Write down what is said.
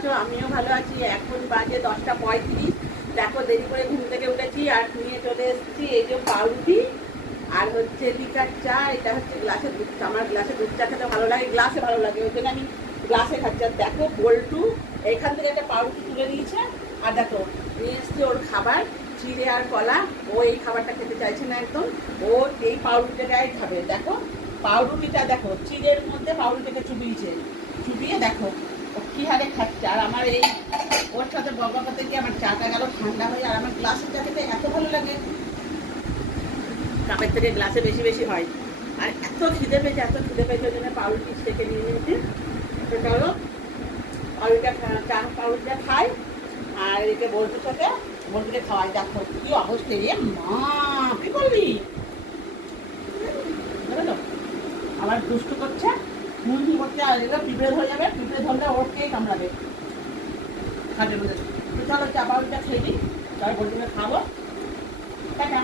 আছো? আমিও ভালো আছি। এখন বাজে 10টা 35। দেখো দেরি করে ঘুম থেকে উঠেছি আর নিয়ে চলে এসেছি এই যে পাউরুটি আর হচ্ছে লিকার চা। এটা হচ্ছে গ্লাসে দুধ চা। আমার গ্লাসে দুধ চা খেতে ভালো লাগে, গ্লাসে ভালো লাগে, ওই জন্য আমি গ্লাসে খাচ্ছি। আর দেখো বল্টু এখান থেকে একটা পাউরুটি তুলে নিয়েছে আর দেখো নিয়ে এসছে ওর খাবার, চিড়ে আর কলা। ও এই খাবারটা খেতে চাইছে না একদম, ও এই পাউরুটিটাই খাবে। দেখো পাউরুটিটা দেখো চিড়ের মধ্যে পাউরুটিটা চুবিয়েছে, চুবিয়ে দেখো ও কি হারে খাচ্ছে। আর আমার এই ওর সাথে বকা করতে গিয়ে আমার চাটা গেল ঠান্ডা হয়ে। আর আমার গ্লাসের চা খেতে এত ভালো লাগে, কাপের থেকে গ্লাসে বেশি বেশি হয়। আর এত খিদে পেয়েছে, এত খিদে পেয়েছে ওই জন্য পাউরুটি সেকে নিয়ে নিয়েছি। তো চলো পাউরুটিটা খাই আর এদিকে বল্টুর সাথে বল্টুকে খাওয়াই। দেখো কি অবস্থা রে মা, কি করবি? বুঝলো আবার দুষ্টু করছে, হুম করছে। আর এগুলো পিঁপড়ে ধরে যাবে, পিঁপড়ে ধরলে ওরকেই কামড়াবে খাটের মধ্যে। তো চলো চা পাউরুটিটা খেয়ে দিই, তারপর বল্টুকে খাবো। টাটা।